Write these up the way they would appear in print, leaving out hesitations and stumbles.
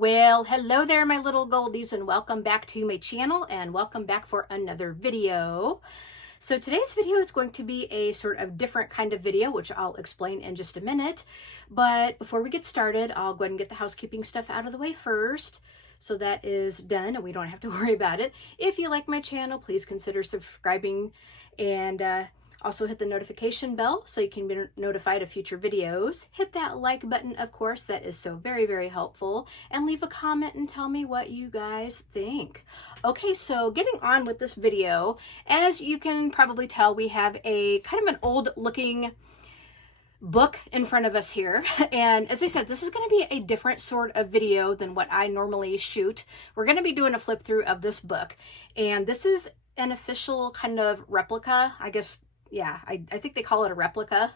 Well, hello there, my little goldies, and welcome back to my channel, and welcome back for another video. So today's video is going to be a sort of different kind of video, which I'll explain in just a minute. But before we get started, I'll go ahead and get the housekeeping stuff out of the way first. So that is done, and we don't have to worry about it. If you like my channel, please consider subscribing and also hit the notification bell so you can be notified of future videos. Hit that like button, of course, that is so very, very helpful. And leave a comment and tell me what you guys think. Okay, so getting on with this video, as you can probably tell, we have a kind of an old looking book in front of us here. And as I said, this is going to be a different sort of video than what I normally shoot. We're going to be doing a flip through of this book. And this is an official kind of replica, I guess. Yeah, I think they call it a replica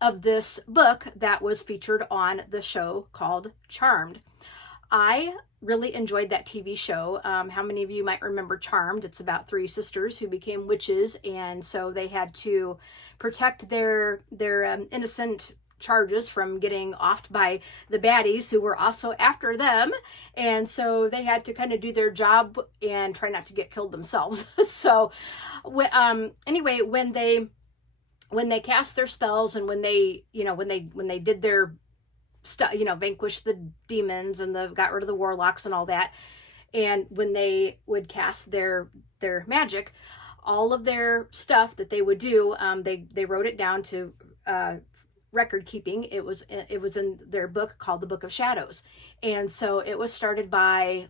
of this book that was featured on the show called Charmed. I really enjoyed that TV show. How many of you might remember Charmed? It's about three sisters who became witches, and so they had to protect their innocent charges from getting offed by the baddies who were also after them. And so they had to kind of do their job and try not to get killed themselves. So anyway, when they cast their spells and when they did their stuff, vanquished the demons and got rid of the warlocks and all that, and when they would cast their magic, all of their stuff that they would do, they wrote it down to record keeping. It was in their book called the Book of Shadows. And so it was started by,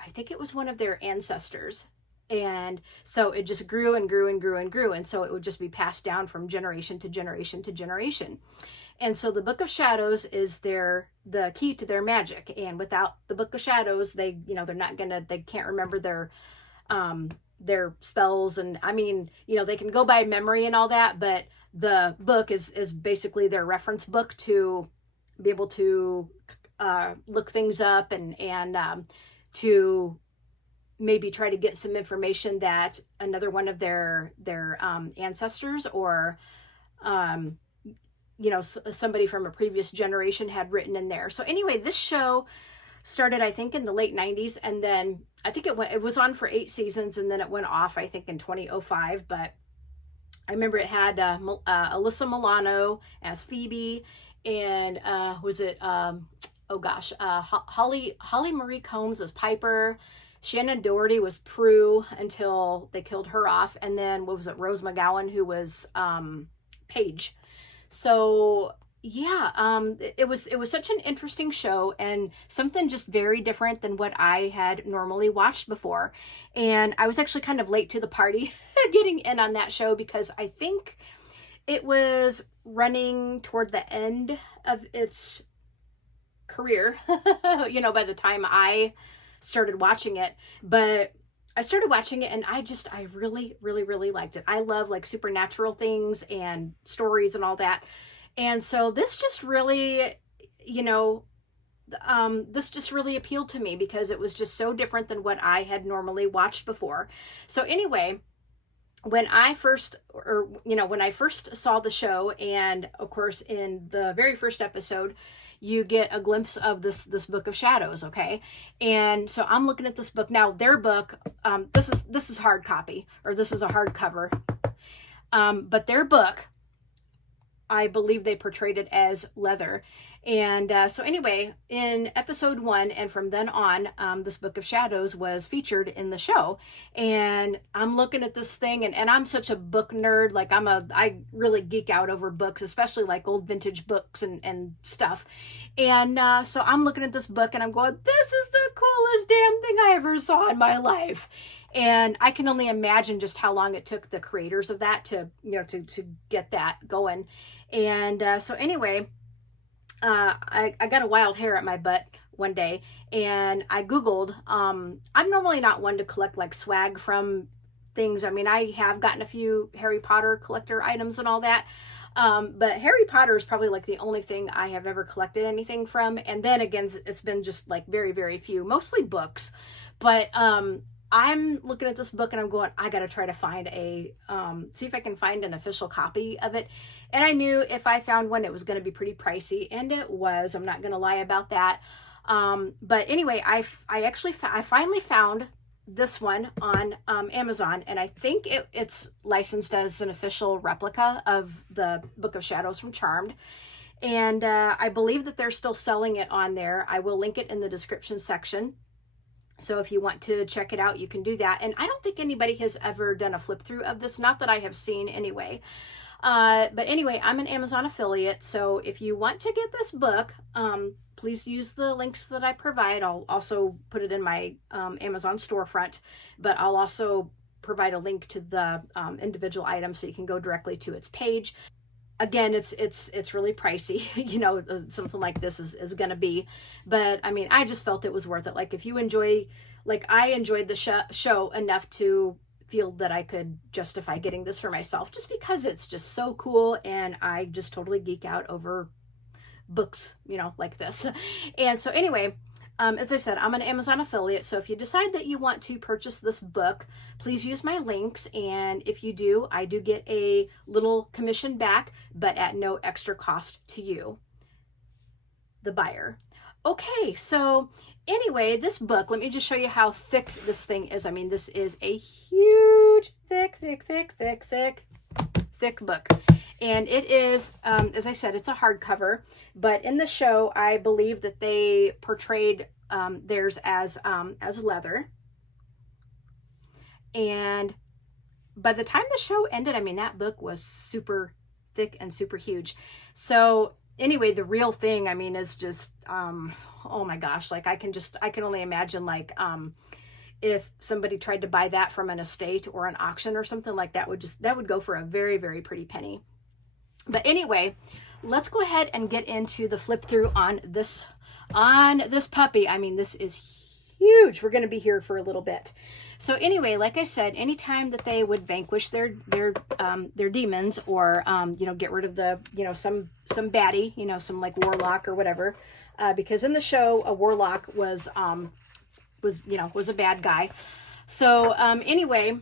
I think it was one of their ancestors. And so it just grew and grew and grew and grew. And so it would just be passed down from generation to generation to generation. And so the Book of Shadows is the key to their magic. And without the Book of Shadows, they can't remember their spells. And I mean, they can go by memory and all that, but the book is basically their reference book to be able to look things up and to maybe try to get some information that another one of their ancestors or somebody from a previous generation had written in there. So anyway, this show started, I think, in the late 90s, and then I think it was on for 8 seasons, and then it went off, I think, in 2005. But I remember it had Alyssa Milano as Phoebe, and Holly Marie Combs as Piper. Shannon Doherty was Prue until they killed her off, and then Rose McGowan, who was Paige. So yeah, it was such an interesting show and something just very different than what I had normally watched before. And I was actually kind of late to the party getting in on that show because I think it was running toward the end of its career, by the time I started watching it. But I started watching it and I really, really, really liked it. I love like supernatural things and stories and all that. And so this just really, this just really appealed to me because it was just so different than what I had normally watched before. So anyway, when I first saw the show, and of course in the very first episode, you get a glimpse of this Book of Shadows, okay? And so I'm looking at this book now. Their book, this is hard copy, or this is a hardcover, but their book, I believe they portrayed it as leather. And so anyway, in episode 1 and from then on, this Book of Shadows was featured in the show. And I'm looking at this thing, and I'm such a book nerd. Like I really geek out over books, especially like old vintage books and stuff. And so I'm looking at this book and I'm going, this is the coolest damn thing I ever saw in my life. And I can only imagine just how long it took the creators of that to get that going. And so anyway, I got a wild hair at my butt one day and I Googled, I'm normally not one to collect like swag from things. I mean, I have gotten a few Harry Potter collector items and all that. But Harry Potter is probably like the only thing I have ever collected anything from. And then again, it's been just like very, very few, mostly books. But I'm looking at this book and I'm going, I got to try to find see if I can find an official copy of it. And I knew if I found one, it was going to be pretty pricey, and it was. I'm not going to lie about that. But anyway, I finally found this one on Amazon, and I think it's licensed as an official replica of the Book of Shadows from Charmed. And I believe that they're still selling it on there. I will link it in the description section. So if you want to check it out, you can do that. And I don't think anybody has ever done a flip through of this. Not that I have seen anyway. But anyway, I'm an Amazon affiliate. So if you want to get this book, please use the links that I provide. I'll also put it in my Amazon storefront, but I'll also provide a link to the individual item so you can go directly to its page. Again, it's really pricey, you know, something like this is going to be, but I mean, I just felt it was worth it. Like if you enjoy, like I enjoyed the show enough to feel that I could justify getting this for myself, just because it's just so cool. And I just totally geek out over books, you know, like this. And so anyway, as I said, I'm an Amazon affiliate. So if you decide that you want to purchase this book, please use my links. And if you do, I do get a little commission back, but at no extra cost to you, the buyer. Okay, so anyway, this book, let me just show you how thick this thing is. I mean, this is a huge, thick book. And it is, as I said, it's a hardcover, but in the show, I believe that they portrayed theirs as leather. And by the time the show ended, I mean, that book was super thick and super huge. So anyway, the real thing, I mean, is just, oh my gosh, like I can only imagine, like, if somebody tried to buy that from an estate or an auction or something like that, that would go for a very, very pretty penny. But anyway, let's go ahead and get into the flip through on this puppy. I mean, this is huge. We're going to be here for a little bit. So anyway, like I said, anytime that they would vanquish their demons, or you know, get rid of the, you know, some baddie, you know, some like warlock or whatever, because in the show a warlock was a bad guy. So anyway,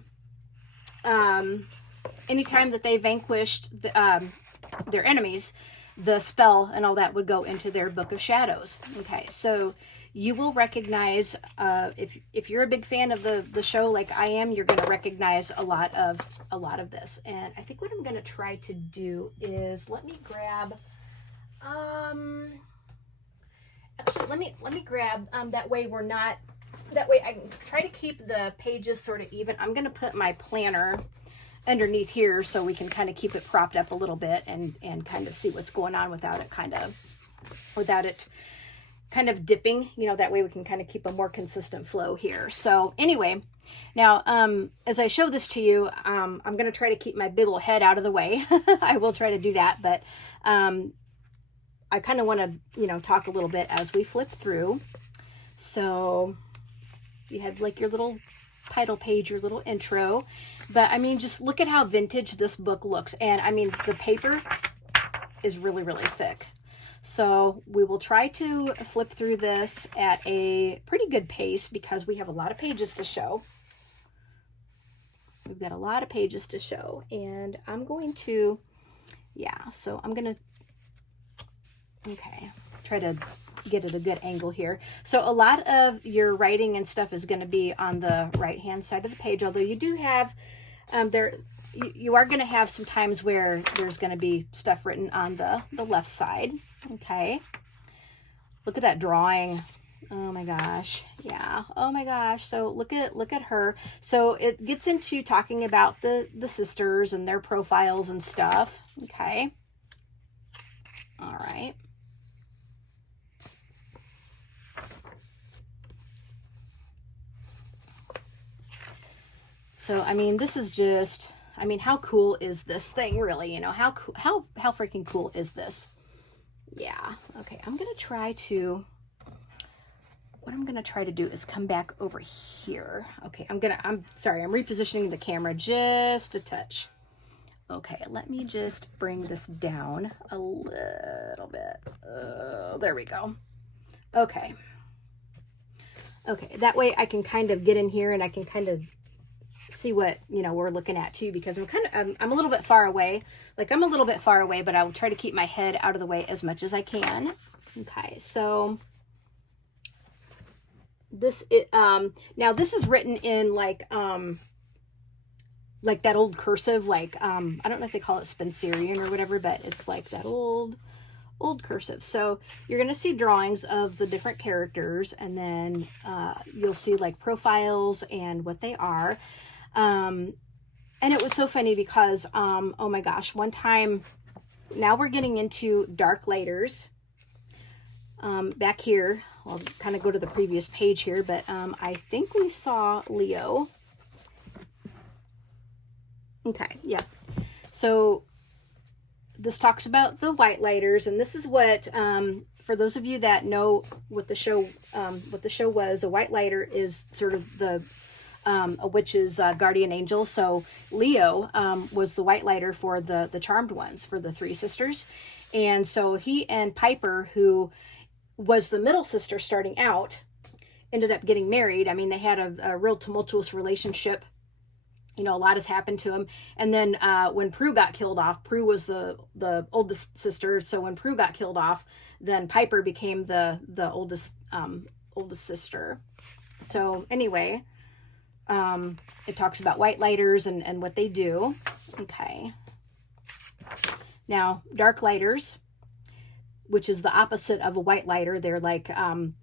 anytime that they vanquished their enemies, the spell and all that would go into their Book of Shadows. Okay, so you will recognize, if you're a big fan of the show like I am, you're going to recognize a lot of this. And I think what I'm going to try to do is, let me grab, actually let me grab, that way I can try to keep the pages sort of even. I'm going to put my planner underneath here so we can kind of keep it propped up a little bit and kind of see what's going on without it kind of dipping, you know, that way we can kind of keep a more consistent flow here. So anyway, now, as I show this to you, I'm going to try to keep my big old head out of the way. I will try to do that, but, I kind of want to, you know, talk a little bit as we flip through. So you have like your little title page, your little intro, but I mean, just look at how vintage this book looks. And I mean, the paper is really, really thick. So we will try to flip through this at a pretty good pace because we have a lot of pages to show. We've got a lot of pages to show, and I'm going to, so I'm going to, try to get at a good angle here. So a lot of your writing and stuff is going to be on the right hand side of the page, although you do have you are going to have some times where there's going to be stuff written on the left side. Okay, look at that drawing. Oh my gosh. Yeah, oh my gosh. So look at her. So it gets into talking about the sisters and their profiles and stuff. Okay, all right. So, I mean, this is just, I mean, how cool is this thing, really? You know, how freaking cool is this? Yeah. Okay, what I'm going to try to do is come back over here. Okay, I'm sorry, I'm repositioning the camera just a touch. Okay, let me just bring this down a little bit. There we go. Okay. Okay, that way I can kind of get in here and I can kind of see what, you know, we're looking at too, because I'm a little bit far away. Like, I'm a little bit far away, but I will try to keep my head out of the way as much as I can. Okay, so now this is written in like that old cursive, like, I don't know if they call it Spencerian or whatever, but it's like that old cursive. So you're going to see drawings of the different characters, and then you'll see like profiles and what they are. And it was so funny because, oh my gosh, one time, now we're getting into dark lighters. Back here, I'll kind of go to the previous page here, but I think we saw Leo. Okay, yeah. So this talks about the white lighters, and this is what, for those of you that know what the show was, a white lighter is sort of a witch's guardian angel. So Leo was the white lighter for the charmed ones, for the three sisters. And so he and Piper, who was the middle sister starting out, ended up getting married. I mean, they had a real tumultuous relationship. You know, a lot has happened to him. And then when Prue got killed off, Prue was the oldest sister. So when Prue got killed off, then Piper became the oldest sister. So anyway, it talks about white lighters and what they do. Okay. Now, dark lighters, which is the opposite of a white lighter. They're like,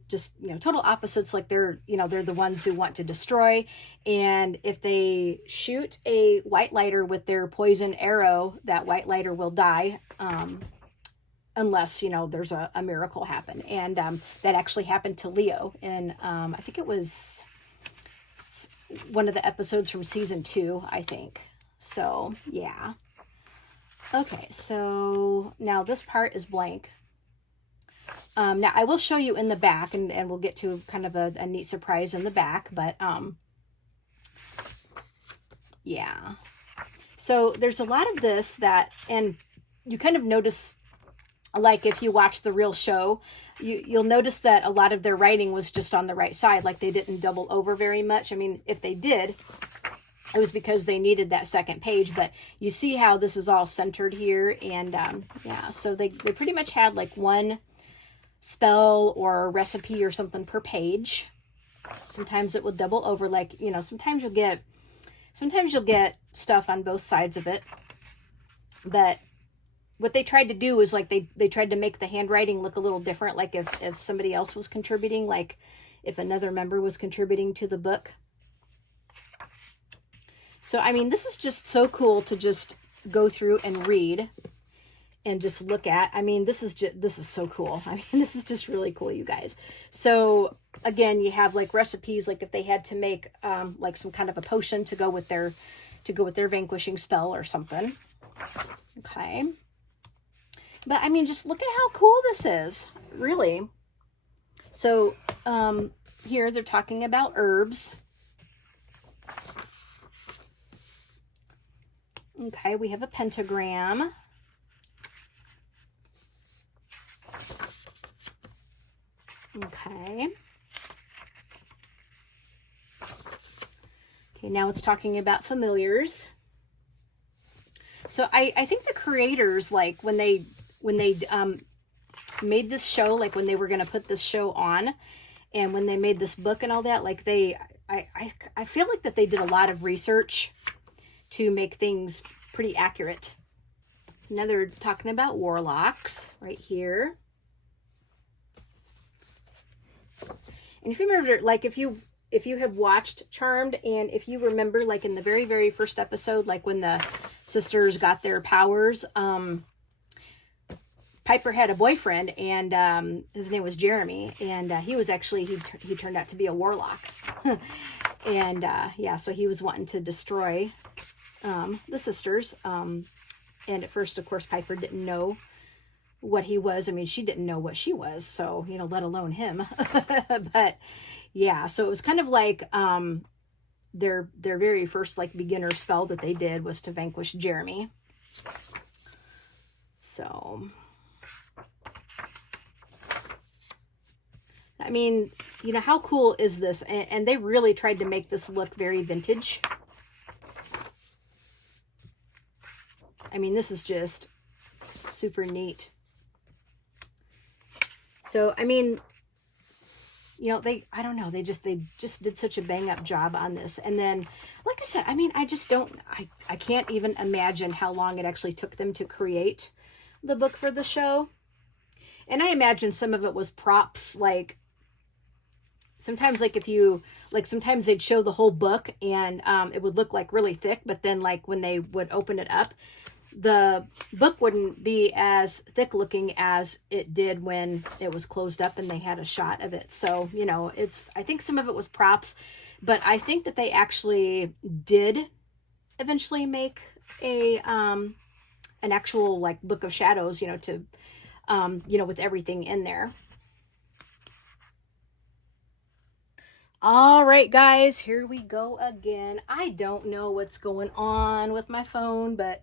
just, you know, total opposites. Like they're the ones who want to destroy. And if they shoot a white lighter with their poison arrow, that white lighter will die. Unless, you know, there's a miracle happen. And that actually happened to Leo in, I think it was one of the episodes from season 2, I think. So, yeah. Okay, so now this part is blank. Now I will show you in the back, and we'll get to kind of a neat surprise in the back, but yeah. So there's a lot of this that, and you kind of notice, like if you watch the real show, you'll notice that a lot of their writing was just on the right side, like they didn't double over very much. I mean, if they did, it was because they needed that second page, but you see how this is all centered here, and yeah, so they pretty much had like one spell or recipe or something per page. Sometimes it will double over, like, you know, sometimes you'll get stuff on both sides of it. But what they tried to do is like they tried to make the handwriting look a little different, like if somebody else was contributing, like if another member was contributing to the book. So I mean, this is just so cool to just go through and read and just look at. I mean, this is so cool. I mean, this is just really cool, you guys. So again, you have like recipes, like if they had to make like some kind of a potion to go with their vanquishing spell or something. Okay. But I mean, just look at how cool this is, really. So here they're talking about herbs. Okay, we have a pentagram. Okay. Okay, now it's talking about familiars. So I think the creators, like when they made this show, like when they were going to put this show on, and when they made this book and all that, like I feel like that they did a lot of research to make things pretty accurate. So now they're talking about warlocks right here. And if you remember, like if you have watched Charmed, and if you remember, like in the very, very first episode, like when the sisters got their powers, Piper had a boyfriend, and his name was Jeremy, and he was actually, he turned out to be a warlock. And yeah, so he was wanting to destroy the sisters. And at first, of course, Piper didn't know what he was. I mean, she didn't know what she was, so, you know, let alone him. But yeah, so it was kind of like their very first like beginner spell that they did was to vanquish Jeremy. So I mean, you know, how cool is this? And they really tried to make this look very vintage. I mean, this is just super neat. So, I mean, you know, I don't know, they just did such a bang up job on this. And then, like I said, I mean, I just don't, I can't even imagine how long it actually took them to create the book for the show. And I imagine some of it was props, like sometimes, like if you, like sometimes they'd show the whole book and it would look like really thick, but then like when they would open it up, the book wouldn't be as thick looking as it did when it was closed up and they had a shot of it. So, you know, I think some of it was props, but I think that they actually did eventually make an actual like Book of Shadows, you know, to, you know, with everything in there. All right, guys, here we go again. I don't know what's going on with my phone, but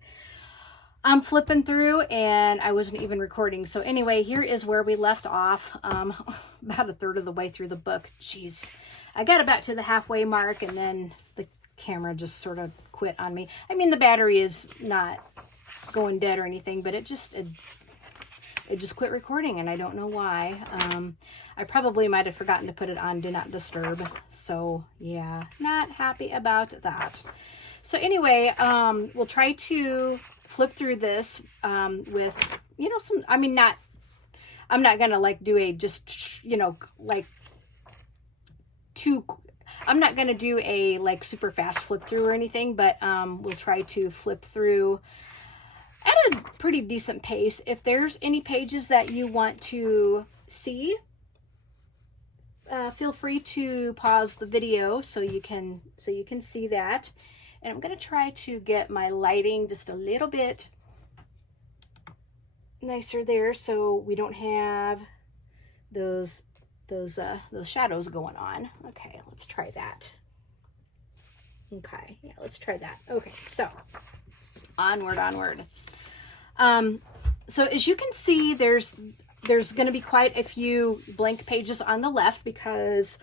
I'm flipping through and I wasn't even recording. So anyway, here is where we left off, about a third of the way through the book. Jeez, I got about to the halfway mark and then the camera just sort of quit on me. I mean, the battery is not going dead or anything, but it just quit recording and I don't know why. I probably might have forgotten to put it on Do Not Disturb. So yeah, not happy about that. So anyway, we'll try to flip through this with, you know, some, I mean, I'm not gonna like do a just, you know, like I'm not gonna do a like super fast flip through or anything, but we'll try to flip through at a pretty decent pace. If there's any pages that you want to see, feel free to pause the video so you can see that. And I'm going to try to get my lighting just a little bit nicer there so we don't have those shadows going on. Okay, let's try that. Okay, yeah, let's try that. Okay, so onward. So as you can see, there's going to be quite a few blank pages on the left because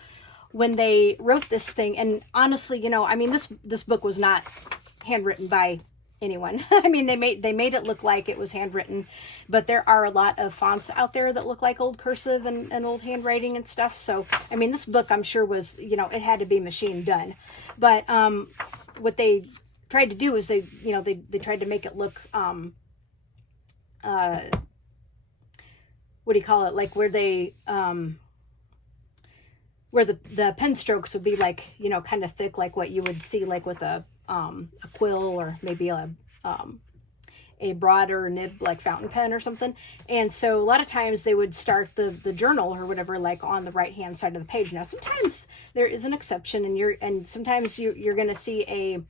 when they wrote this thing, and honestly, you know, I mean, this book was not handwritten by anyone. I mean, they made it look like it was handwritten, but there are a lot of fonts out there that look like old cursive and old handwriting and stuff. So, I mean, this book I'm sure was, you know, it had to be machine done. But what they tried to do is they tried to make it look what do you call it? Like where they where the pen strokes would be like, you know, kind of thick, like what you would see like with a quill or maybe a broader nib like fountain pen or something. And so a lot of times they would start the journal or whatever like on the right hand side of the page. Now sometimes there is an exception, and sometimes you're going to see a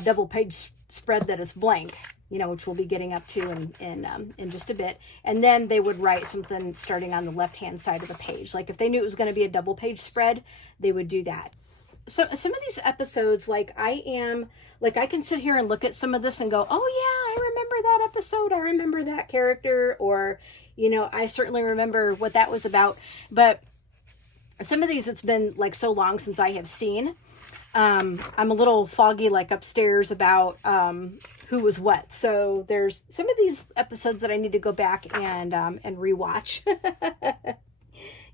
double page spread that is blank, you know, which we'll be getting up to in just a bit. And then they would write something starting on the left-hand side of the page. Like if they knew it was going to be a double page spread, they would do that. So some of these episodes, like I can sit here and look at some of this and go, oh yeah, I remember that episode. I remember that character, or, you know, I certainly remember what that was about. But some of these, it's been like so long since I have seen. I'm a little foggy, like upstairs about, who was what. So there's some of these episodes that I need to go back and rewatch.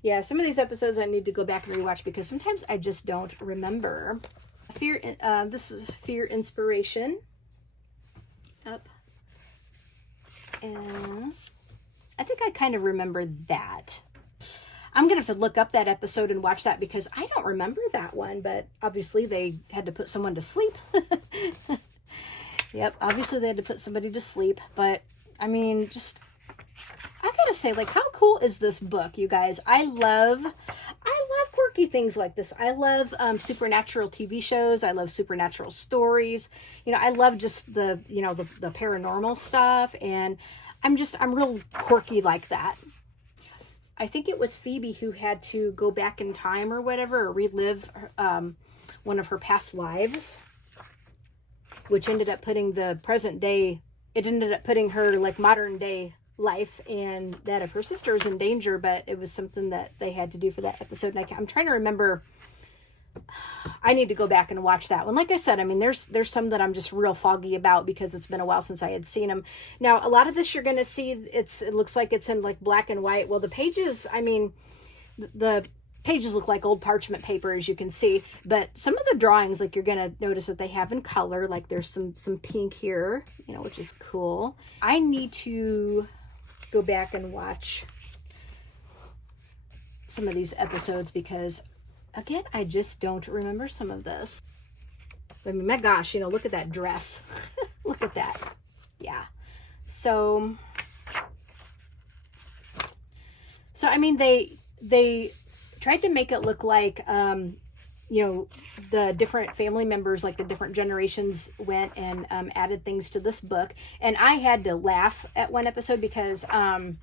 Yeah, some of these episodes I need to go back and rewatch because sometimes I just don't remember. This is Fear Inspiration. Up. And I think I kind of remember that. I'm going to have to look up that episode and watch that because I don't remember that one, but obviously they had to put someone to sleep. Yep, obviously they had to put somebody to sleep, but I mean, just, I gotta say, like, how cool is this book, you guys? I love quirky things like this. I love supernatural TV shows. I love supernatural stories. You know, I love just the paranormal stuff, and I'm real quirky like that. I think it was Phoebe who had to go back in time or whatever, or relive one of her past lives, which ended up putting it ended up putting her like modern day life and that of her sisters in danger, but it was something that they had to do for that episode. And I'm trying to remember, I need to go back and watch that one. Like I said, I mean, there's some that I'm just real foggy about because it's been a while since I had seen them. Now, a lot of this you're going to see, it looks like it's in like black and white. Well, the pages, I mean, the pages look like old parchment paper, as you can see, but some of the drawings, like, you're gonna notice that they have in color, like there's some pink here, you know, which is cool. I need to go back and watch some of these episodes because, again, I just don't remember some of this. I mean, my gosh, you know, look at that dress. Look at that. Yeah. So I mean, they tried to make it look like, you know, the different family members, like the different generations went and added things to this book. And I had to laugh at one episode because I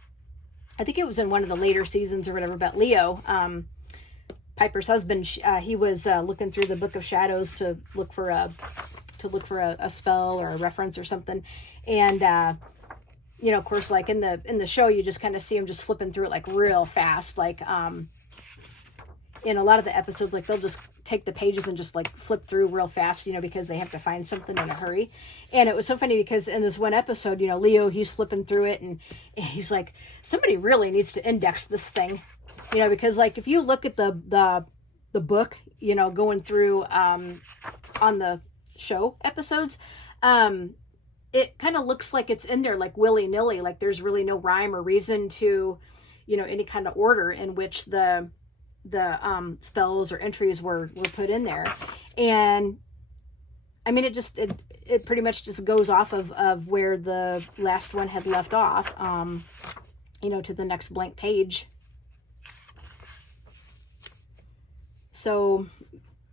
think it was in one of the later seasons or whatever, but Leo, Piper's husband, he was looking through the Book of Shadows to look for a spell or a reference or something. And you know, of course, like in the show, you just kind of see him just flipping through it like real fast. Like in a lot of the episodes, like they'll just take the pages and just like flip through real fast, you know, because they have to find something in a hurry. And it was so funny because in this one episode, you know, Leo, he's flipping through it and he's like, somebody really needs to index this thing, you know, because like if you look at the book, you know, going through on the show episodes, it kind of looks like it's in there like willy-nilly, like there's really no rhyme or reason to, you know, any kind of order in which the spells or entries were put in there. And I mean, it pretty much just goes off of where the last one had left off, you know, to the next blank page. So,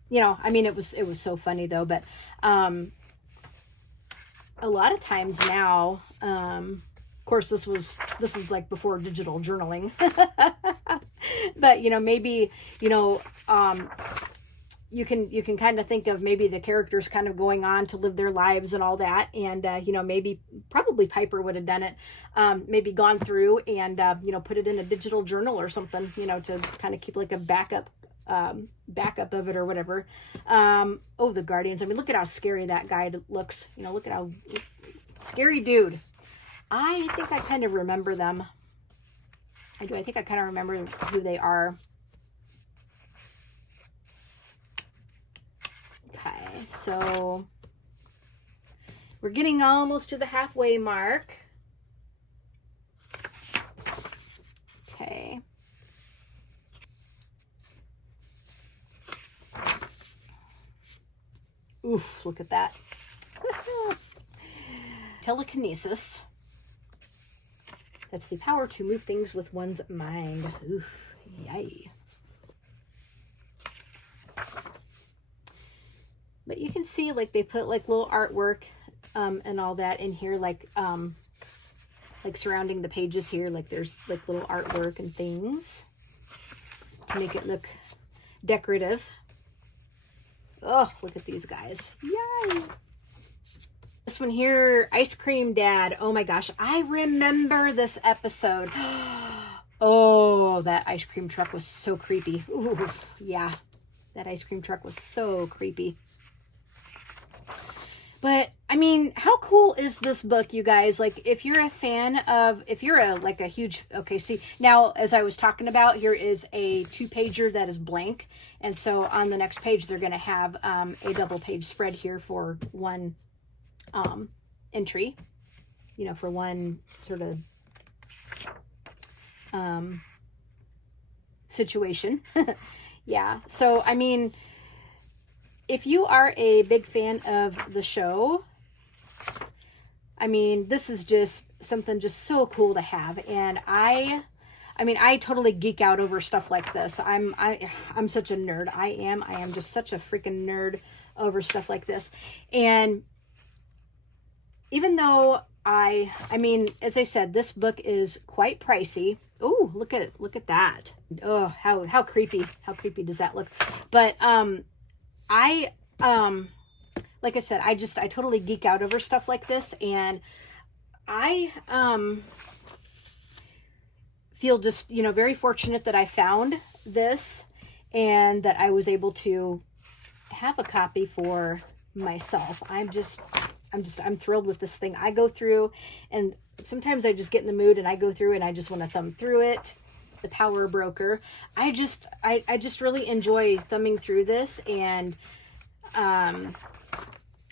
you know, I mean, it was so funny though, but a lot of times now, of course, this is like before digital journaling, but, you know, maybe, you know, you can kind of think of maybe the characters kind of going on to live their lives and all that. And, you know, probably Piper would have done it, maybe gone through and, you know, put it in a digital journal or something, you know, to kind of keep like a backup of it or whatever. Oh, the Guardians. I mean, look at how scary that guy looks. You know, look at how scary dude. I think I kind of remember them. I do. I think I kind of remember who they are. Okay, so we're getting almost to the halfway mark. Okay. Oof, look at that. Telekinesis. That's the power to move things with one's mind. Oof, yay. But you can see, like, they put like little artwork and all that in here, like surrounding the pages here. Like there's like little artwork and things to make it look decorative. Oh, look at these guys. Yay! This one here, Ice Cream Dad. Oh my gosh, I remember this episode. Oh, that ice cream truck was so creepy. Ooh, yeah, that ice cream truck was so creepy. But I mean, how cool is this book, you guys? Like, if you're a fan of, if you're a huge, okay, see, now as I was talking about, here is a 2-pager that is blank. And so on the next page, they're going to have a double page spread here for one entry, you know, for one sort of situation. Yeah. So, I mean, if you are a big fan of the show, I mean, this is just something just so cool to have. And I mean, I totally geek out over stuff like this. I'm such a nerd. I am just such a freaking nerd over stuff like this. And even though I mean, as I said, this book is quite pricey. Oh, look at that. Oh, how creepy. How creepy does that look? But like I said, I totally geek out over stuff like this, and I feel just, you know, very fortunate that I found this and that I was able to have a copy for myself. I'm thrilled with this thing. I go through, and sometimes I just get in the mood and I go through and I just want to thumb through it. the power broker. I just really enjoy thumbing through this and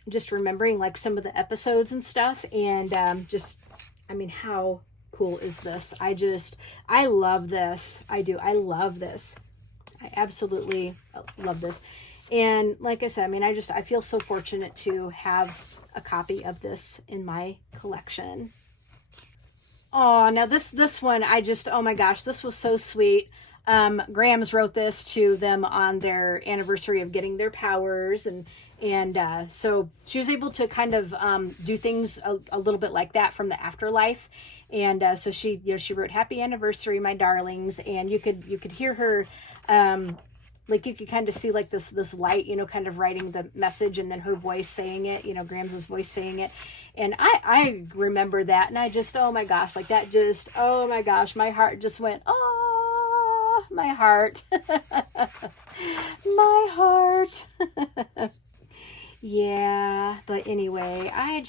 just remembering like some of the episodes and stuff, and I mean, how cool is this? I love this. I do. I love this. I absolutely love this. And like I said, I mean, I feel so fortunate to have a copy of this in my collection. Oh, now this one, oh my gosh, this was so sweet. Grams wrote this to them on their anniversary of getting their powers, and so she was able to kind of do things a little bit like that from the afterlife. And so she, she wrote "Happy Anniversary, my darlings," and you could hear her, like you could kind of see like this light, kind of writing the message, and then her voice saying it, Grams' voice saying it. And I remember that, and oh my gosh, like that oh my gosh, my heart just went, oh, my heart, my heart. Yeah, but anyway, I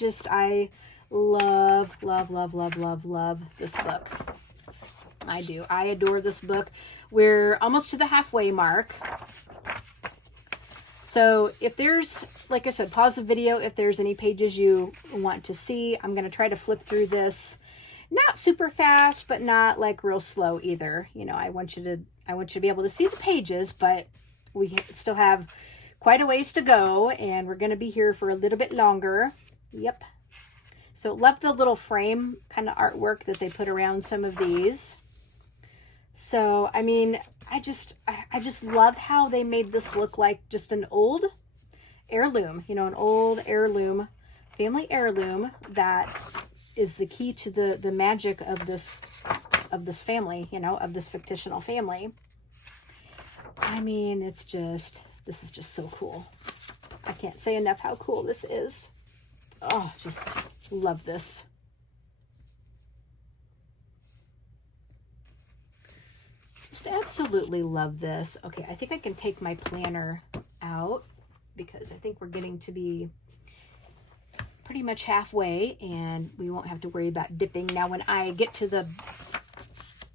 love this book. I do. I adore this book. We're almost to the halfway mark. So if there's, like I said, pause the video if there's any pages you want to see. I'm going to try to flip through this, not super fast, but not like real slow either. I want you to be able to see the pages, but we still have quite a ways to go, and we're going to be here for a little bit longer. Yep. So love the little frame kind of artwork that they put around some of these. So, I mean, I just love how they made this look like just an old heirloom, an old heirloom, family heirloom that is the key to the magic of this family, of this fictional family. I mean, this is just so cool. I can't say enough how cool this is. Oh, just love this. Just absolutely love this. Okay, I think I can take my planner out because I think we're getting to be pretty much halfway, and we won't have to worry about dipping. Now, when I get to the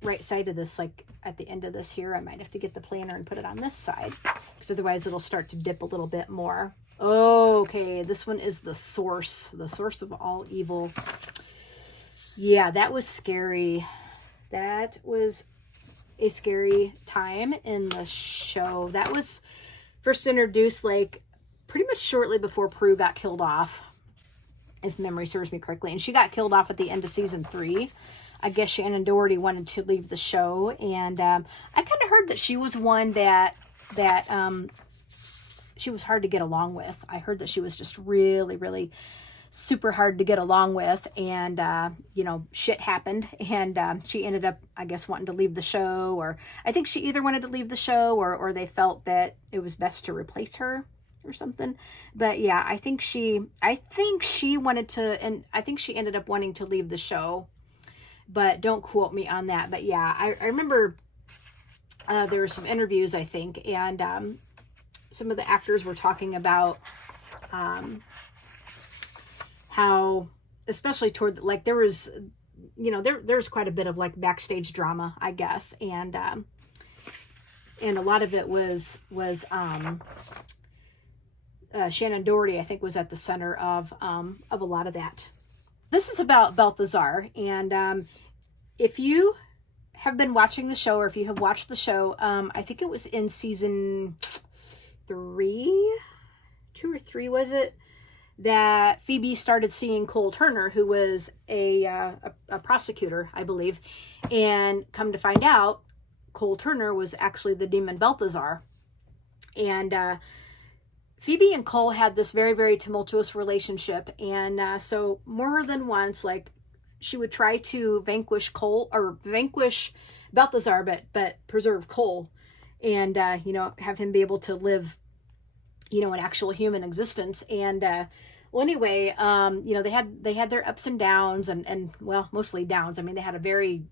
right side of this, like at the end of this here, I might have to get the planner and put it on this side, because otherwise it'll start to dip a little bit more. Okay, this one is the source of all evil. Yeah, that was scary. That was a scary time in the show. That was first introduced like pretty much shortly before Prue got killed off, if memory serves me correctly. And she got killed off at the end of season 3. I guess Shannon Doherty wanted to leave the show, and I kind of heard that she was one that she was hard to get along with. I heard that she was just really, really super hard to get along with, and shit happened, and she ended up, I guess, wanting to leave the show, or I think she either wanted to leave the show or they felt that it was best to replace her or something. But yeah, I think she wanted to, and I think she ended up wanting to leave the show, but don't quote me on that. But yeah, I remember there were some interviews, I think, and some of the actors were talking about how, especially toward, like, there was, there's quite a bit of like backstage drama, I guess, and a lot of it was Shannon Doherty, I think, was at the center of a lot of that. This is about Balthazar, and if you have been watching the show, or if you have watched the show, I think it was in season 2 or 3, was it, that Phoebe started seeing Cole Turner, who was a prosecutor, I believe, and come to find out, Cole Turner was actually the demon Balthazar. And Phoebe and Cole had this very, very tumultuous relationship, and so more than once, like, she would try to vanquish Balthazar, but preserve Cole, and have him be able to live, an actual human existence. And well, anyway, they had their ups and downs, and well, mostly downs. I mean, they had a very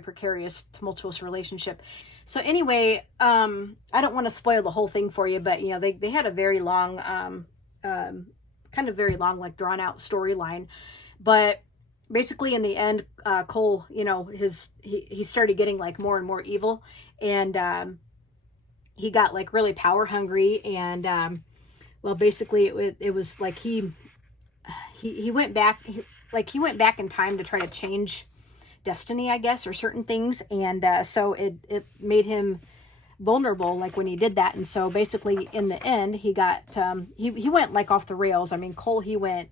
precarious, tumultuous relationship. So anyway, I don't want to spoil the whole thing for you, but they had a very long, kind of very long, like, drawn out storyline. But basically in the end, Cole, you know, he started getting like more and more evil, and he got like really power hungry, and well, basically it was like he went back, he went back in time to try to change destiny, I guess, or certain things, and so it made him vulnerable, like when he did that. And so basically in the end he got he went like off the rails. I mean, Cole, he went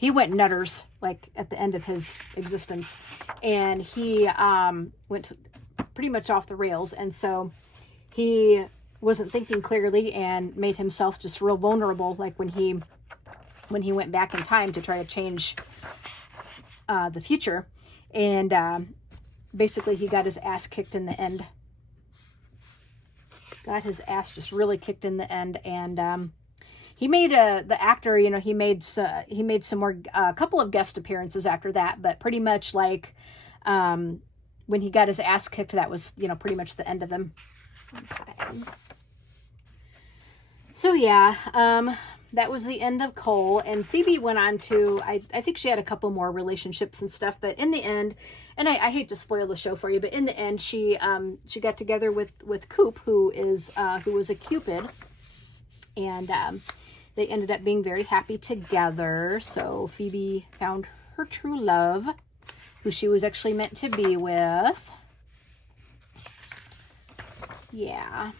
nutters like at the end of his existence, and he went pretty much off the rails, and so he wasn't thinking clearly and made himself just real vulnerable, like when he went back in time to try to change the future. And basically he got his ass kicked in the end. Got his ass just really kicked in the end. And he made the actor, you know, he made some more, a couple of guest appearances after that, but pretty much like when he got his ass kicked, that was, you know, pretty much the end of him. Okay. So yeah, that was the end of Cole, and Phoebe went on to, I think she had a couple more relationships and stuff, but in the end, and I hate to spoil the show for you, but in the end, she got together with Coop, who was a Cupid, and they ended up being very happy together. So Phoebe found her true love, who she was actually meant to be with. Yeah.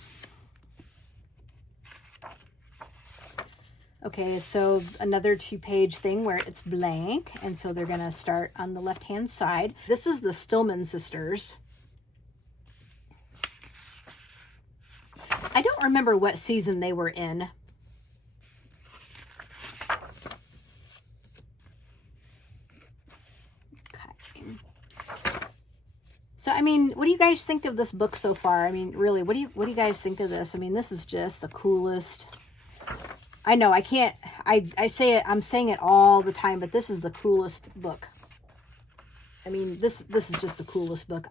Okay, so another 2-page thing where it's blank, and so they're going to start on the left-hand side. This is the Stillman sisters. I don't remember what season they were in. Okay. So, I mean, what do you guys think of this book so far? I mean, really, what do you guys think of this? I mean, this is just the coolest. I know I can't, I say it, I'm saying it all the time, but this is the coolest book. I mean, this is just the coolest book.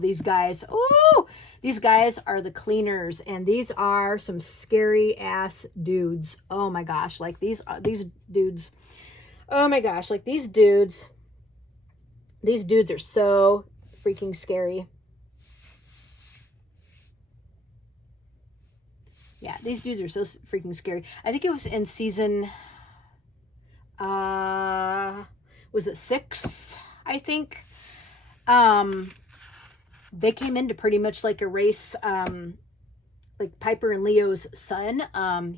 These guys. Oh, these guys are the cleaners, and these are some scary ass dudes. Oh my gosh, like these dudes. Oh my gosh, like these dudes are so freaking scary. Yeah, these dudes are so freaking scary. I think it was in season, was it 6? I think. They came in to pretty much like erase, like Piper and Leo's son. When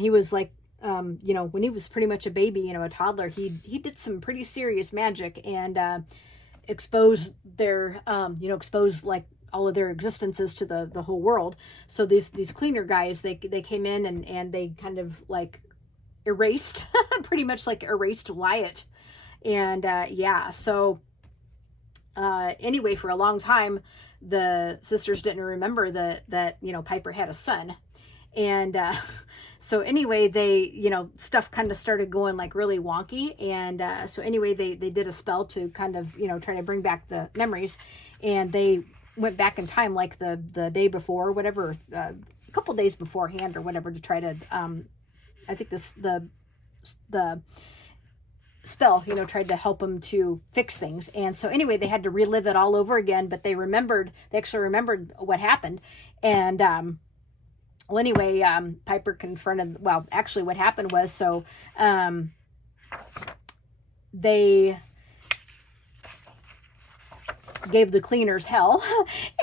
he was like, you know, when he was pretty much a baby, you know, a toddler, he did some pretty serious magic and exposed their, you know, exposed like all of their existences to the whole world. So these cleaner guys, they came in and they kind of like erased, pretty much like erased Wyatt. And yeah, so anyway, for a long time, the sisters didn't remember that you know, Piper had a son. And so anyway, they, you know, stuff kind of started going like really wonky. And so anyway, they did a spell to kind of, you know, try to bring back the memories. And they went back in time like the day before, whatever, a couple days beforehand or whatever, to try to, I think the spell, you know, tried to help them to fix things. And so anyway, they had to relive it all over again, but they actually remembered what happened. And, well, anyway, Piper confronted, well, actually what happened was, so, they gave the cleaners hell,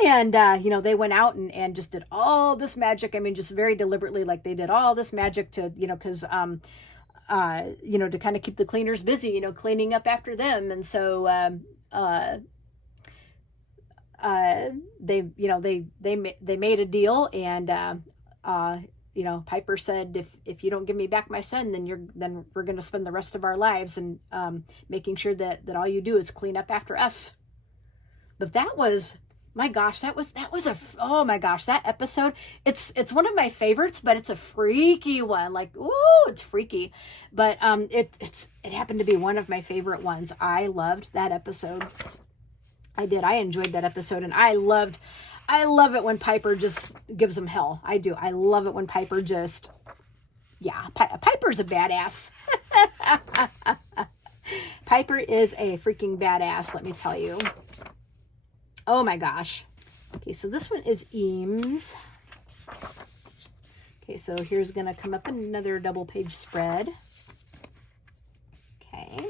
and you know, they went out and just did all this magic. I mean, just very deliberately, like they did all this magic to, you know, because you know, to kind of keep the cleaners busy, you know, cleaning up after them. And so they, you know, they made a deal, and you know, Piper said, if you don't give me back my son, then we're going to spend the rest of our lives and making sure that all you do is clean up after us. But that was, my gosh, that was oh my gosh, that episode, it's one of my favorites, but it's a freaky one. Like, ooh, it's freaky. But it happened to be one of my favorite ones. I loved that episode. I did. I enjoyed that episode, and I love it when Piper just gives them hell. I do. I love it when Piper just Yeah, Piper's a badass. Piper is a freaking badass, let me tell you. Oh my gosh. Okay, so this one is Eames. Okay, so here's going to come up another double page spread. Okay.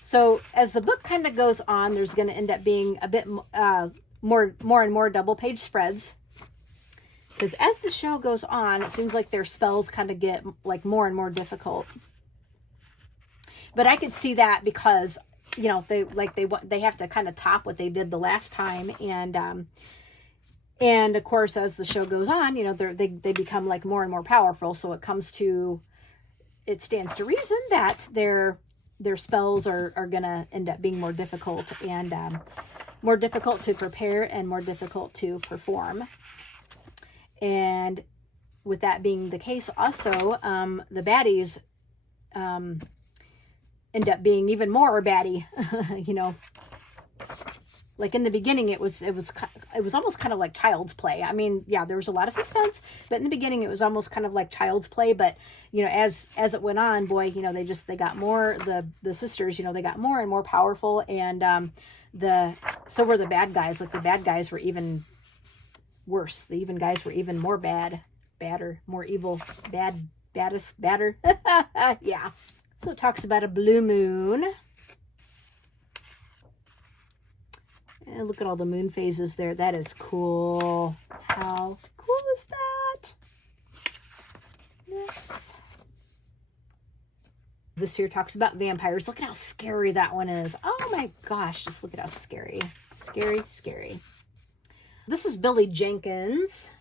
So as the book kind of goes on, there's going to end up being a bit more and more double page spreads. Because as the show goes on, it seems like their spells kind of get like more and more difficult. But I could see that because, you know, they have to kind of top what they did the last time, and of course, as the show goes on, you know, they become like more and more powerful. So it stands to reason that their spells are going to end up being more difficult, and more difficult to prepare and more difficult to perform. And with that being the case, also, the baddies end up being even more baddie, you know. Like in the beginning, it was almost kind of like child's play. I mean, yeah, there was a lot of suspense, but in the beginning, it was almost kind of like child's play. But you know, as it went on, boy, you know, they got more. The sisters, you know, they got more and more powerful, and so were the bad guys. Like the bad guys were even worse. The even guys were even more badder, more evil, badder. Yeah. So it talks about a blue moon. And look at all the moon phases there. That is cool. How cool is that? Yes. This here talks about vampires. Look at how scary that one is. Oh my gosh, just look at how scary. Scary, scary. This is Billy Jenkins.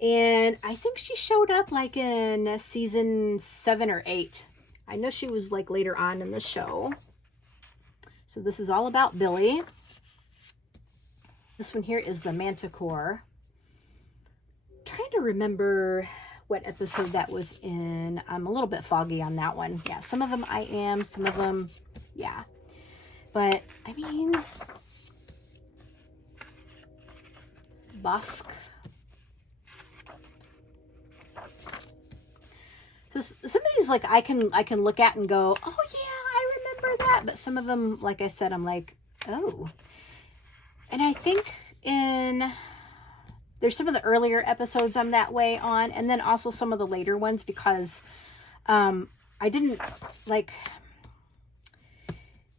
And I think she showed up like in season 7 or 8. I know she was like later on in the show. So this is all about Billy. This one here is the Manticore. I'm trying to remember what episode that was in. I'm a little bit foggy on that one. Yeah, some of them I am, some of them, yeah. But, I mean, Bosk. So some of these, like, I can look at and go, oh yeah, I remember that. But some of them, like I said, I'm like, oh. And I think there's some of the earlier episodes I'm that way on, and then also some of the later ones, because I didn't, like,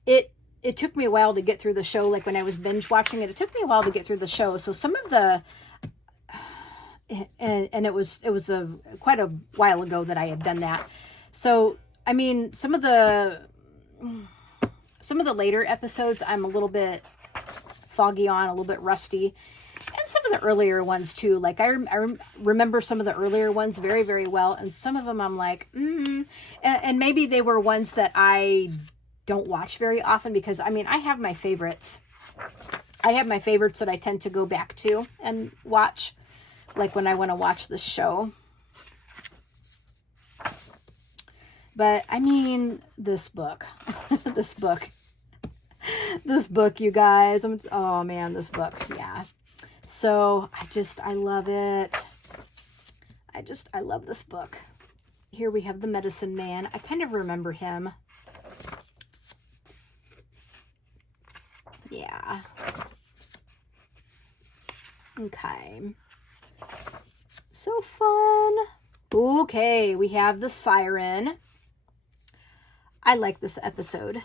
it took me a while to get through the show. Like when I was binge watching it, it took me a while to get through the show. So some of the, and it was quite a while ago that I had done that. So, I mean, some of the later episodes I'm a little bit foggy on, a little bit rusty, and some of the earlier ones too. Like I remember some of the earlier ones very, very well, and some of them I'm like, and maybe they were ones that I don't watch very often, because I mean, I have my favorites. I have my favorites that I tend to go back to and watch, like when I want to watch this show. But I mean, this book, this book, you guys, oh man, this book. Yeah. So I love it. I love this book. Here we have the Medicine Man. I kind of remember him. Yeah. Okay. So fun. Okay, we have the Siren. I like this episode.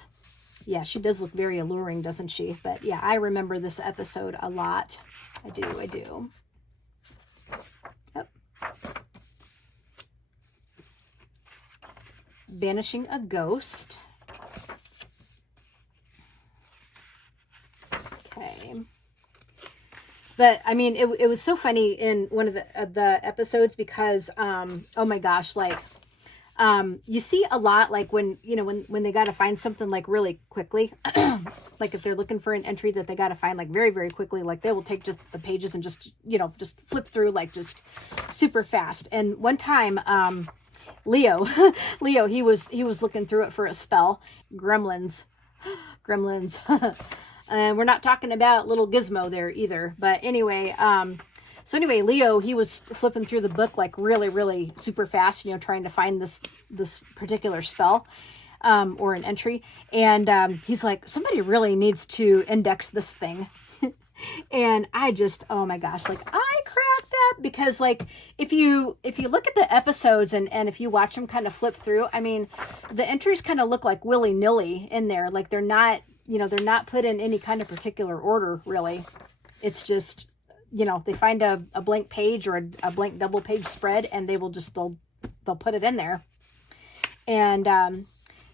Yeah, she does look very alluring, doesn't she? But yeah, I remember this episode a lot. I do. Yep. Banishing a Ghost. Okay. But I mean, it was so funny in one of the episodes, because oh my gosh, like you see a lot, like when they got to find something like really quickly, like if they're looking for an entry that they got to find like very, very quickly, like they will take just the pages and just flip through like just super fast. And one time, Leo, he was looking through it for a spell, Gremlins. And we're not talking about little Gizmo there either. But anyway, So anyway, Leo, he was flipping through the book like really, really super fast, you know, trying to find this particular spell or an entry. And he's like, somebody really needs to index this thing. And I just, oh my gosh, like I cracked up because like if you look at the episodes and if you watch them kind of flip through, I mean, the entries kind of look like willy-nilly in there. Like they're not, you know, they're not put in any kind of particular order, really. It's just, you know, they find a blank page or a blank double page spread and they'll put it in there. And,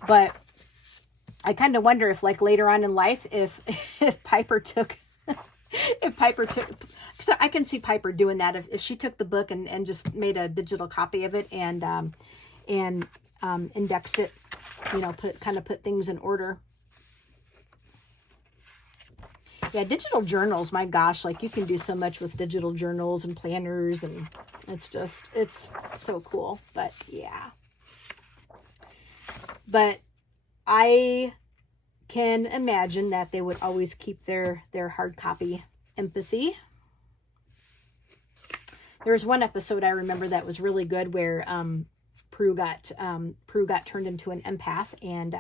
but I kind of wonder if like later on in life, if Piper took, because I can see Piper doing that. If she took the book and just made a digital copy of it and indexed it, you know, put things in order. Yeah, digital journals, my gosh, like you can do so much with digital journals and planners, and it's so cool. But yeah. But I can imagine that they would always keep their hard copy empathy. There's one episode I remember that was really good where Prue got turned into an empath, and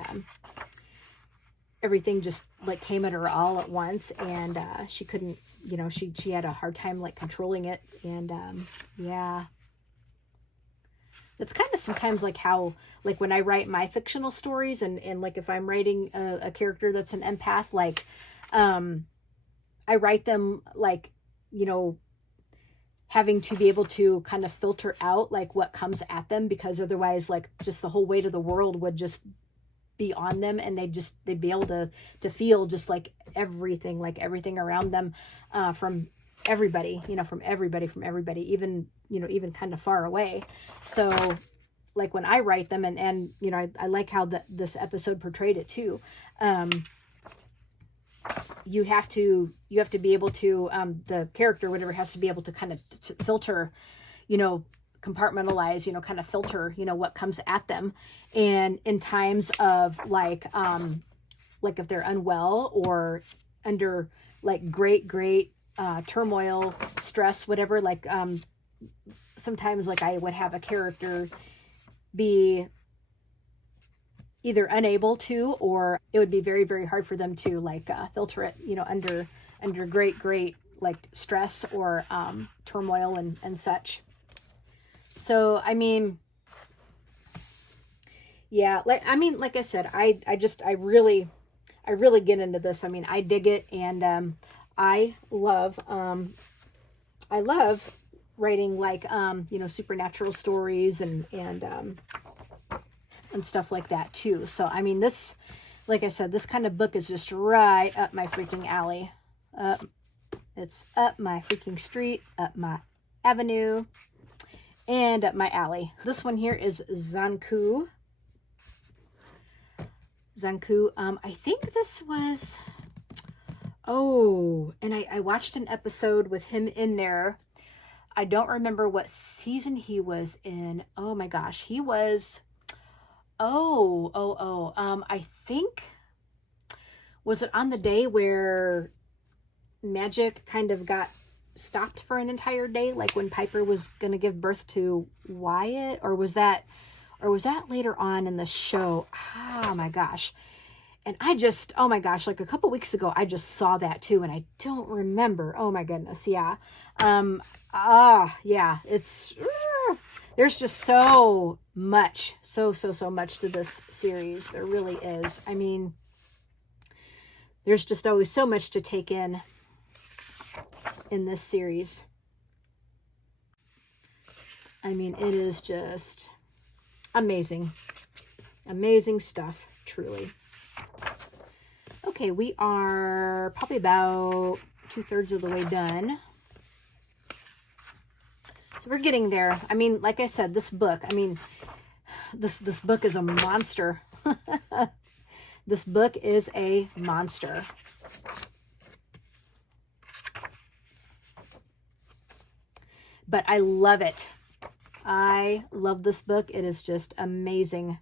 everything just like came at her all at once, and she couldn't, you know, she had a hard time like controlling it. And yeah, that's kind of sometimes like how, like when I write my fictional stories and like if I'm writing a character that's an empath, like I write them like, you know, having to be able to kind of filter out like what comes at them, because otherwise like just the whole weight of the world would just be on them, and they'd be able to feel just like everything around them from everybody, you know, from everybody, even, you know, even kind of far away. So like when I write them and you know, I like how this episode portrayed it too. You have to be able to, the character, whatever, has to be able to kind of filter, you know, compartmentalize, you know, kind of filter, you know, what comes at them. And in times of like if they're unwell or under like great turmoil, stress, whatever, like sometimes like I would have a character be either unable to, or it would be very, very hard for them to like filter it, you know, under great like stress or turmoil and such. So, I mean, yeah, like I said, I really get into this. I mean, I dig it. And, I love writing like, you know, supernatural stories and stuff like that too. So, I mean, this, like I said, this kind of book is just right up my freaking alley. It's up my freaking street, up my avenue, and up my alley. This one here is Zanku. I think this was, and I watched an episode with him in there. I don't remember what season he was in. Oh my gosh, he was, I think, was it on the day where magic kind of got stopped for an entire day, like when Piper was going to give birth to Wyatt, or was that later on in the show? Oh my gosh. And I just, oh my gosh, like a couple weeks ago, I just saw that too, and I don't remember. Oh my goodness. Yeah. Yeah, it's, there's just so much, so much to this series. There really is. I mean, there's just always so much to take in this series. I mean, it is just amazing stuff, truly. Okay, we are probably about 2/3 of the way done. So we're getting there. I mean, like I said, this book, I mean, this book is a monster. This book is a monster. But I love it. I love this book. It is just amazing.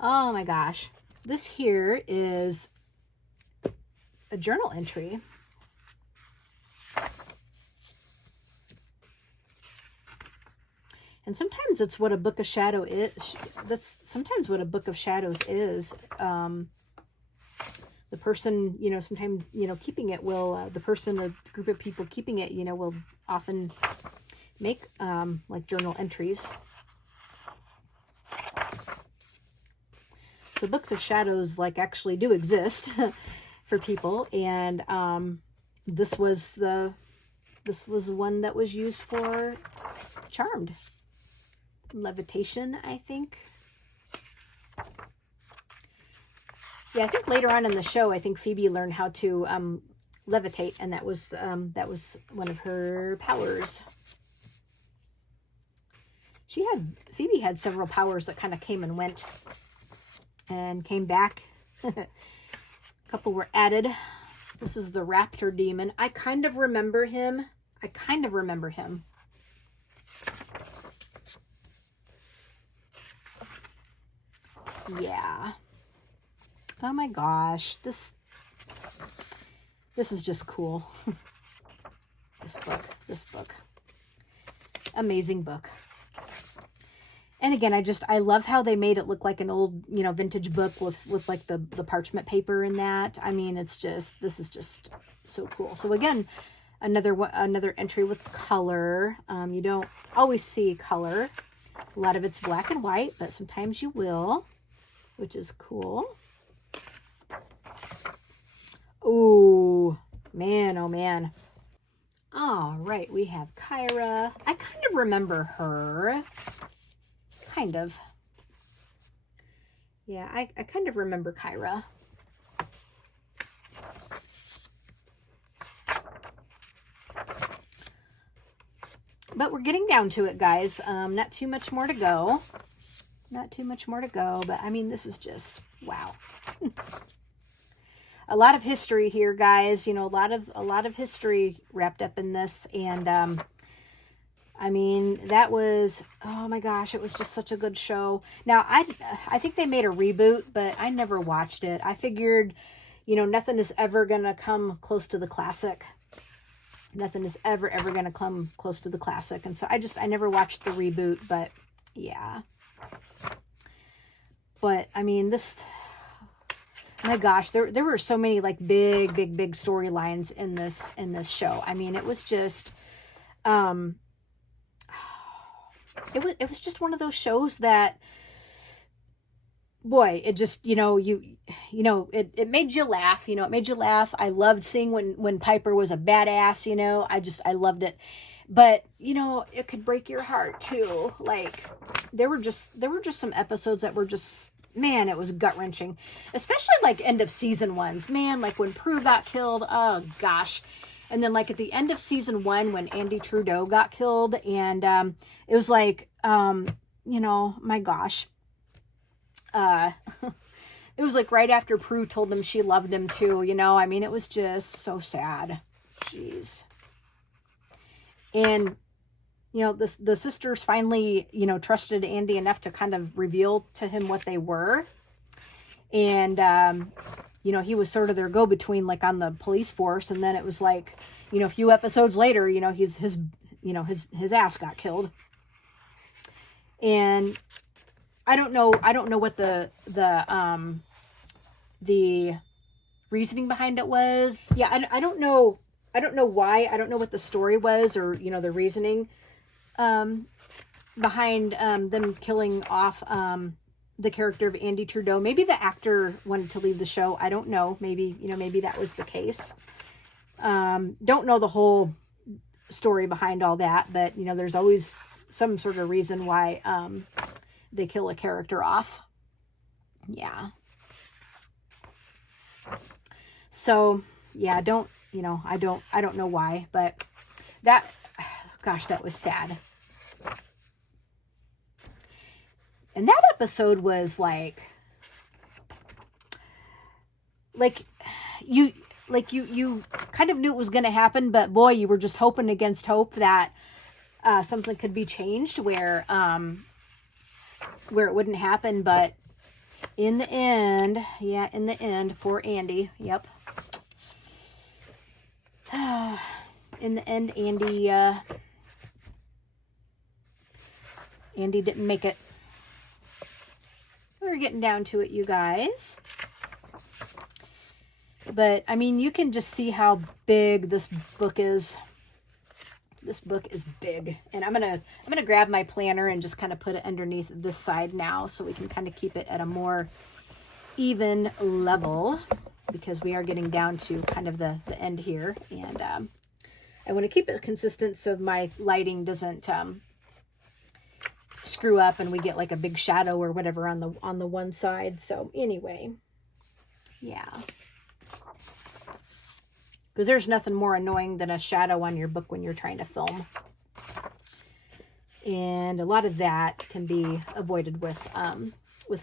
Oh my gosh. This here is a journal entry. And sometimes it's what a book of shadow is. That's sometimes what a book of shadows is. The person, you know, sometimes, you know, keeping it will, the person or the group of people keeping it, you know, will often make like journal entries. So books of shadows like actually do exist for people. And this was the one that was used for Charmed. Levitation, I think. Yeah, I think later on in the show, I think Phoebe learned how to levitate, and that was one of her powers. Phoebe had several powers that kind of came and went and came back. A couple were added. This is the raptor demon. I kind of remember him. Yeah. Oh my gosh. This is just cool. This book. Amazing book. And again, I love how they made it look like an old, you know, vintage book with like the parchment paper in that. I mean, this is just so cool. So again, another entry with color. You don't always see color. A lot of it's black and white, but sometimes you will, which is cool. Oh, man, oh man. All right, we have Kyra. I kind of remember her. Kind of. Yeah, I kind of remember Kyra. But we're getting down to it, guys. Not too much more to go. But I mean, this is just, wow. A lot of history here, guys. You know, a lot of history wrapped up in this. And, I mean, that was, oh my gosh, it was just such a good show. Now, I think they made a reboot, but I never watched it. I figured, you know, nothing is ever going to come close to the classic. Nothing is ever going to come close to the classic. And so I never watched the reboot, but yeah. But, I mean, my gosh, there were so many like big storylines in this show. I mean, it was just, it was just one of those shows that, boy, it just, you know, it made you laugh, you know, it made you laugh. I loved seeing when Piper was a badass, you know, I loved it. But, you know, it could break your heart too. Like there were just some episodes that were just, man, it was gut wrenching, especially like end of season ones, man, like when Prue got killed. Oh gosh. And then like at the end of season 1, when Andy Trudeau got killed, and it was like, you know, my gosh. It was like right after Prue told him she loved him too, you know. I mean, it was just so sad. Jeez. And, you know, the sisters finally, you know, trusted Andy enough to kind of reveal to him what they were. And, you know, he was sort of their go-between, like on the police force. And then it was like, you know, a few episodes later, you know, his ass got killed. And I don't know what the reasoning behind it was. Yeah, I don't know why. I don't know what the story was, or, you know, the reasoning behind them killing off the character of Andy Trudeau. Maybe the actor wanted to leave the show. I don't know. Maybe, you know, maybe that was the case. Don't know the whole story behind all that, but, you know, there's always some sort of reason why they kill a character off. Yeah. So, yeah, I don't know why, but that, gosh, that was sad. And that episode was like you kind of knew it was going to happen, but boy, you were just hoping against hope that something could be changed where it wouldn't happen. But in the end, poor Andy. Yep. In the end, Andy Andy didn't make it. We're getting down to it, you guys. But, I mean, you can just see how big this book is. This book is big. And I'm gonna grab my planner and just kind of put it underneath this side now so we can kind of keep it at a more even level, because we are getting down to kind of the end here. And I want to keep it consistent so my lighting doesn't screw up and we get like a big shadow or whatever on the one side. So anyway, yeah. Because there's nothing more annoying than a shadow on your book when you're trying to film. And a lot of that can be avoided with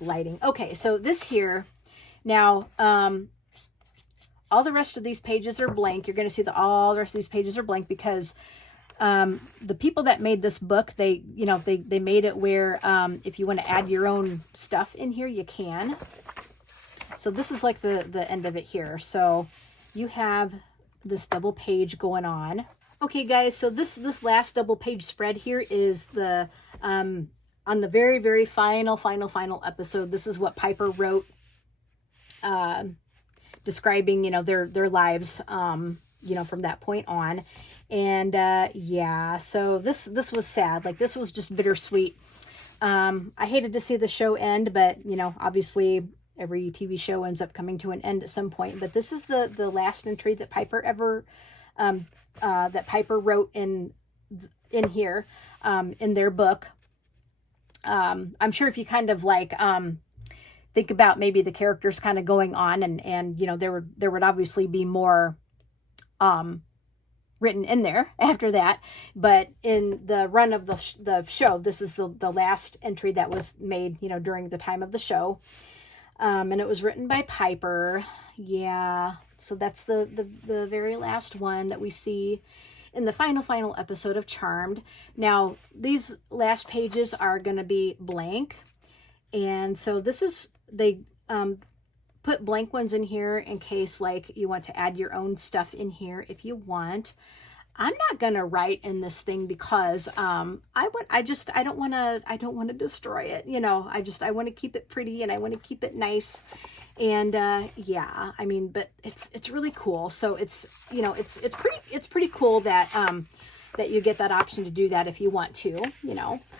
lighting. Okay, so this here, now, all the rest of these pages are blank. You're going to see that all the rest of these pages are blank because the people that made this book, they made it where if you want to add your own stuff in here, you can. So this is like the end of it here. So you have this double page going on. Okay, guys, so this last double page spread here is the on the very, very final episode. This is what Piper wrote, describing, their lives, from that point on. And yeah, so this was sad. Like, this was just bittersweet. I hated to see the show end, but obviously every TV show ends up coming to an end at some point. But this is the last entry that Piper ever that Piper wrote in here, in their book. I'm sure if you kind of like think about maybe the characters kind of going on, and there would obviously be more written in there after that, but in the run of the show, this is the last entry that was made during the time of the show. And it was written by Piper. Yeah, so that's the very last one that we see in the final episode of Charmed. Now, these last pages are going to be blank. And so this is, they put blank ones in here in case like you want to add your own stuff in here if you want. I'm not going to write in this thing because I don't want to destroy it. I want to keep it pretty and I want to keep it nice. And yeah, I mean, but it's really cool. So it's pretty cool that that you get that option to do that if you want to,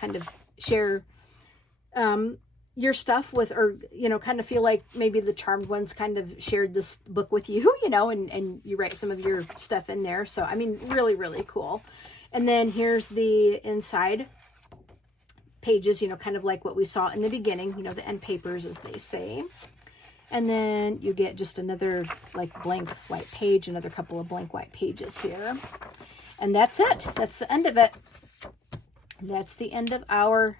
kind of share your stuff with, or kind of feel like maybe the Charmed ones kind of shared this book with you, and you write some of your stuff in there. So I mean, really, really cool. And then here's the inside pages, kind of like what we saw in the beginning, the end papers, as they say. And then you get just another like blank white page, another couple of blank white pages here. And that's it. That's the end of it. That's the end of our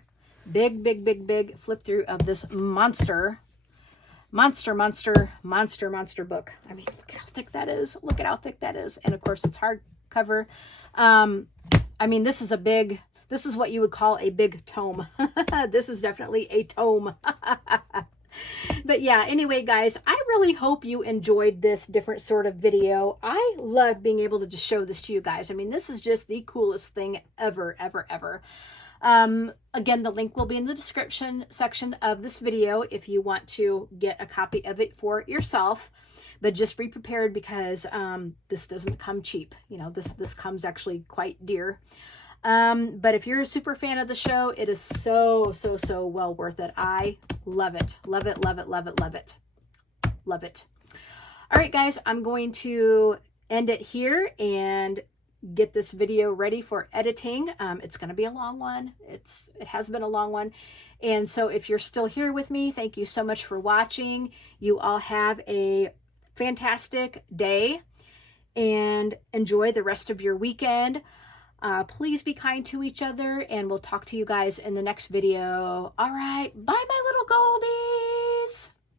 big flip through of this monster book. I mean, look at how thick that is. Look at how thick that is. And of course, it's hardcover. I mean, this is what you would call a big tome. This is definitely a tome. But yeah, anyway, guys, I really hope you enjoyed this different sort of video. I love being able to just show this to you guys. I mean, this is just the coolest thing ever. Again, the link will be in the description section of this video if you want to get a copy of it for yourself. But just be prepared because this doesn't come cheap. This comes actually quite dear. But if you're a super fan of the show, it is so well worth it. I love it. Love it. All right, guys, I'm going to end it here and get this video ready for editing. It's going to be a long one. It has been a long one. And so if you're still here with me, thank you so much for watching. You all have a fantastic day and enjoy the rest of your weekend. Please be kind to each other, and we'll talk to you guys in the next video. All right. Bye, my little Goldie.